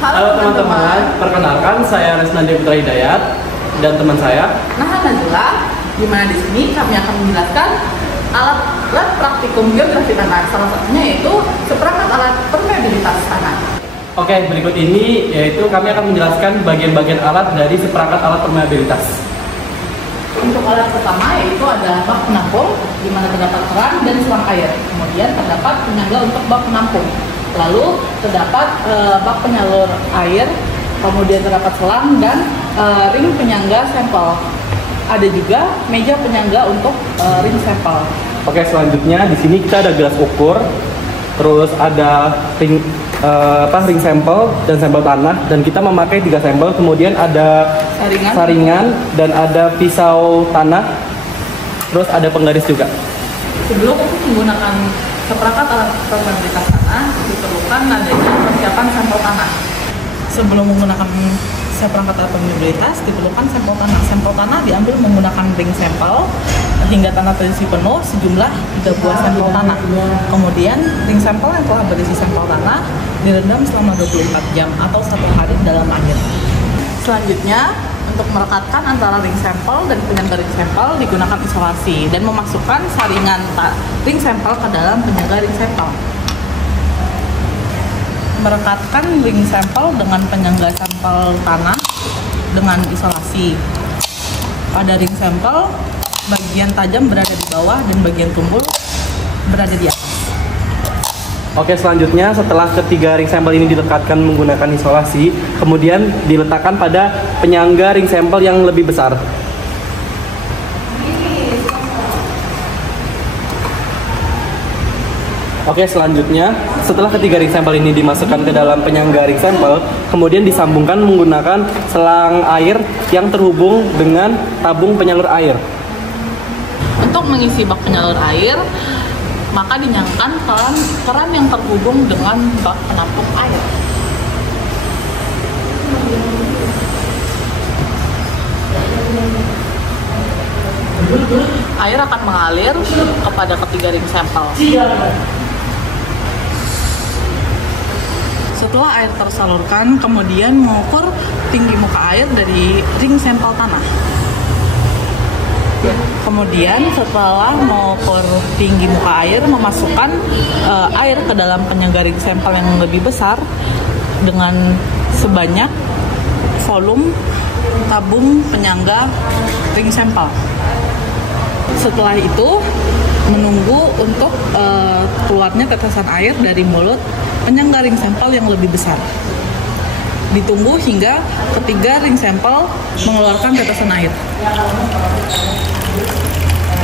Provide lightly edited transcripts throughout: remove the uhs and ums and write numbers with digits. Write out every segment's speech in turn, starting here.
Halo teman-teman, perkenalkan saya Resnandi Putra Hidayat dan teman saya Nazila, di mana di sini kami akan menjelaskan alat praktikum geografi tanah. Salah satunya yaitu seperangkat alat permeabilitas tanah. Oke, berikut ini yaitu kami akan menjelaskan bagian-bagian alat dari seperangkat alat permeabilitas. Untuk alat pertama yaitu ada bak penampung, di mana terdapat keran dan selang air. Kemudian terdapat penyangga untuk bak penampung. Lalu terdapat bak penyalur air, kemudian terdapat selang dan ring penyangga sampel. Ada juga meja penyangga untuk ring sampel. Oke, selanjutnya di sini kita ada gelas ukur, terus ada ring sampel dan sampel tanah, dan kita memakai 3 sampel. Kemudian ada saringan dan ada pisau tanah, terus ada penggaris juga. Sebelum menggunakan seperangkat alat permeabilitas tanah, diperlukan adanya persiapan sampel tanah. Sebelum menggunakan seperangkat alat permeabilitas, diperlukan sampel tanah. Sampel tanah diambil menggunakan ring sampel hingga tanah terisi penuh sejumlah 3 buah sampel tanah. Kemudian ring sampel yang telah berisi sampel tanah direndam selama 24 jam atau 1 hari dalam air. Selanjutnya, untuk merekatkan antara ring sampel dan penyangga ring sampel digunakan isolasi dan memasukkan saringan ring sampel ke dalam penyangga ring sampel. Merekatkan ring sampel dengan penyangga sampel tanah dengan isolasi. Pada ring sampel, bagian tajam berada di bawah dan bagian tumpul berada di atas. Oke, selanjutnya setelah ketiga ring sampel ini dilekatkan menggunakan isolasi, kemudian diletakkan pada penyangga ring sampel yang lebih besar. Oke, selanjutnya setelah ketiga ring sampel ini dimasukkan ke dalam penyangga ring sampel, kemudian disambungkan menggunakan selang air yang terhubung dengan tabung penyalur air. Untuk mengisi bak penyalur air, maka dinyalakan keran yang terhubung dengan bak penampung air. Air akan mengalir kepada ketiga ring sampel. Setelah air tersalurkan, kemudian mengukur tinggi muka air dari ring sampel tanah. Kemudian setelah mengukur tinggi muka air, memasukkan air ke dalam penyangga ring sampel yang lebih besar dengan sebanyak volume tabung penyangga ring sampel. Setelah itu menunggu untuk keluarnya tetesan air dari mulut penyangga ring sampel yang lebih besar. Ditunggu hingga ketiga ring sampel mengeluarkan tetesan air.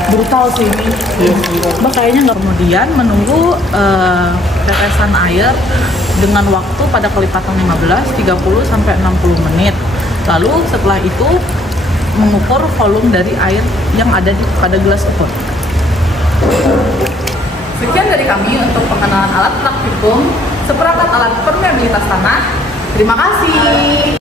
Brutal sih ini. Kayaknya nggak. Kemudian menunggu tetesan air dengan waktu pada kelipatan 15, 30 sampai 60 menit. Lalu setelah itu mengukur volume dari air yang ada pada gelas ukur. Sekian dari kami untuk pengenalan alat praktikum seperangkat alat permeabilitas tanah. Terima kasih.